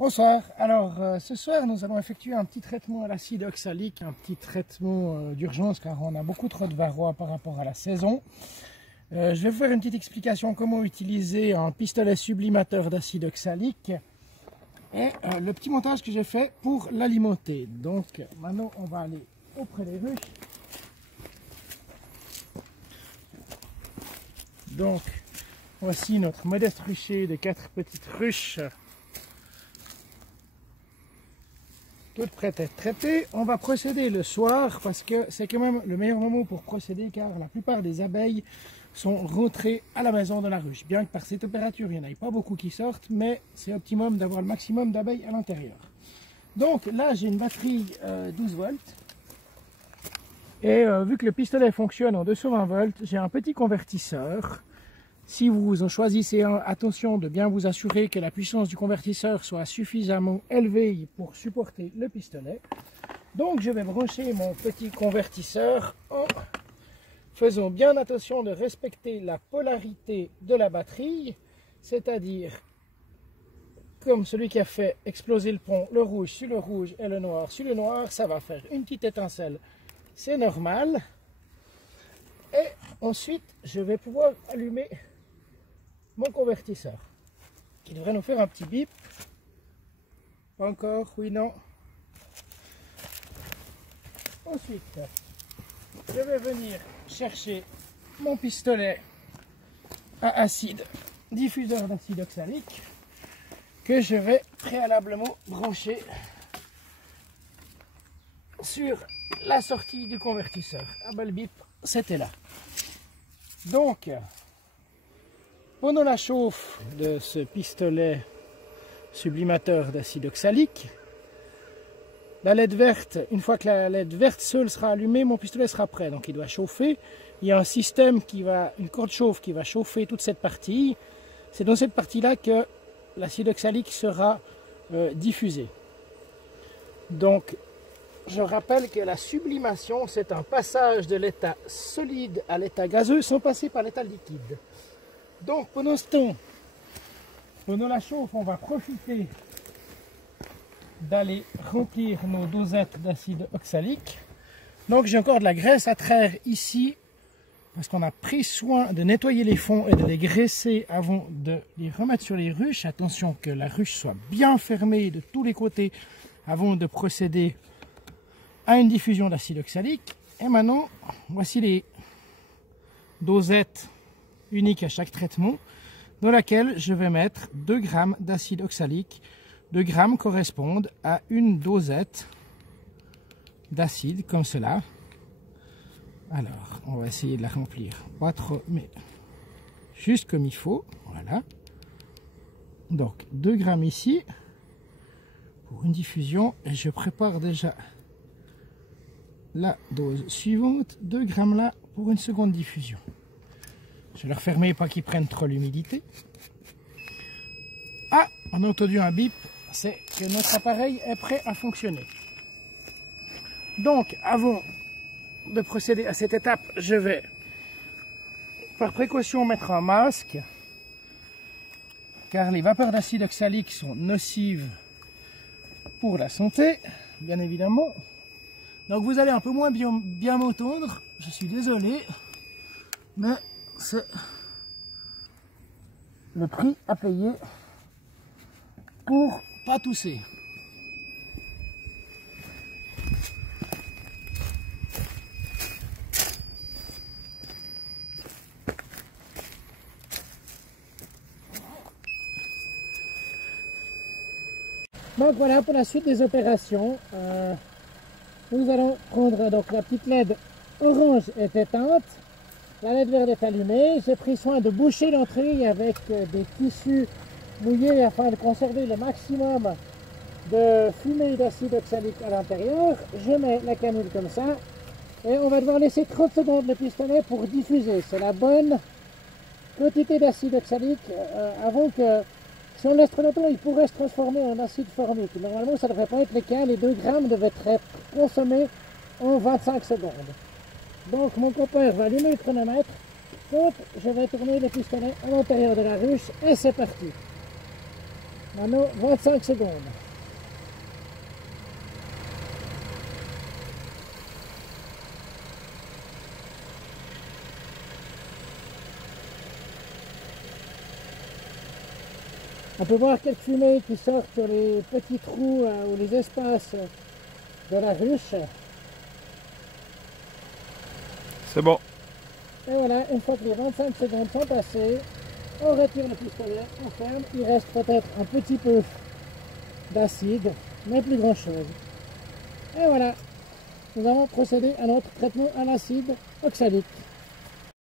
Bonsoir, alors ce soir nous allons effectuer un petit traitement à l'acide oxalique, un petit traitement d'urgence car on a beaucoup trop de varroa par rapport à la saison. Je vais vous faire une petite explication comment utiliser un pistolet sublimateur d'acide oxalique et le petit montage que j'ai fait pour l'alimenter. Donc maintenant on va aller auprès des ruches. Donc voici notre modeste rucher de 4 petites ruches. Toutes prêtes à être traitées. On va procéder le soir parce que c'est quand même le meilleur moment pour procéder car la plupart des abeilles sont rentrées à la maison de la ruche. Bien que par ces températures, il n'y en ait pas beaucoup qui sortent, mais c'est optimum d'avoir le maximum d'abeilles à l'intérieur. Donc là, j'ai une batterie 12 volts. Et vu que le pistolet fonctionne en 220 volts, j'ai un petit convertisseur. Si vous en choisissez un, attention de bien vous assurer que la puissance du convertisseur soit suffisamment élevée pour supporter le pistolet. Donc je vais brancher mon petit convertisseur en faisant bien attention de respecter la polarité de la batterie, c'est-à-dire comme celui qui a fait exploser le pont, le rouge sur le rouge et le noir sur le noir, ça va faire une petite étincelle, c'est normal. Et ensuite je vais pouvoir allumer mon convertisseur qui devrait nous faire un petit bip. Pas encore, oui, non. Ensuite, je vais venir chercher mon pistolet à acide, diffuseur d'acide oxalique, que je vais préalablement brancher sur la sortie du convertisseur. Ah ben le bip, c'était là. Donc, pendant la chauffe de ce pistolet sublimateur d'acide oxalique, la LED verte, une fois que la LED verte seule sera allumée, mon pistolet sera prêt. Donc il doit chauffer. Il y a un système une corde chauffe qui va chauffer toute cette partie. C'est dans cette partie-là que l'acide oxalique sera diffusé. Donc je rappelle que la sublimation, c'est un passage de l'état solide à l'état gazeux sans passer par l'état liquide. Donc pendant ce temps, pendant la chauffe, on va profiter d'aller remplir nos dosettes d'acide oxalique. Donc j'ai encore de la graisse à traire ici, parce qu'on a pris soin de nettoyer les fonds et de les graisser avant de les remettre sur les ruches. Attention que la ruche soit bien fermée de tous les côtés avant de procéder à une diffusion d'acide oxalique. Et maintenant, voici les dosettes unique à chaque traitement, dans laquelle je vais mettre 2 grammes d'acide oxalique. 2 grammes correspondent à une dosette d'acide, comme cela. Alors, on va essayer de la remplir, pas trop, mais juste comme il faut, voilà. Donc, 2 grammes ici, pour une diffusion, et je prépare déjà la dose suivante, 2 grammes là, pour une seconde diffusion. Je vais le refermer, pas qu'il prenne trop l'humidité. Ah, on a entendu un bip, c'est que notre appareil est prêt à fonctionner. Donc, avant de procéder à cette étape, je vais, par précaution, mettre un masque, car les vapeurs d'acide oxalique sont nocives pour la santé, bien évidemment. Donc vous allez un peu moins bien m'entendre, je suis désolé, mais c'est le prix à payer pour pas tousser. Donc voilà pour la suite des opérations. Nous allons prendre donc la petite LED orange est éteinte. La LED verte est allumée. J'ai pris soin de boucher l'entrée avec des tissus mouillés afin de conserver le maximum de fumée d'acide oxalique à l'intérieur. Je mets la canule comme ça et on va devoir laisser 30 secondes le pistolet pour diffuser. C'est la bonne quantité d'acide oxalique avant que, si on le laisse trop longtemps, il pourrait se transformer en acide formique. Normalement, ça ne devrait pas être le cas. Les 2 grammes devaient être consommés en 25 secondes. Donc mon copain va allumer le chronomètre, donc je vais tourner le pistolet à l'intérieur de la ruche et c'est parti. Maintenant, 25 secondes. On peut voir quelques fumées qui sortent sur les petits trous ou les espaces de la ruche. C'est bon. Et voilà, une fois que les 25 secondes sont passées, on retire le pistolet, on ferme. Il reste peut-être un petit peu d'acide, mais plus grand chose. Et voilà, nous allons procéder à notre traitement à l'acide oxalique.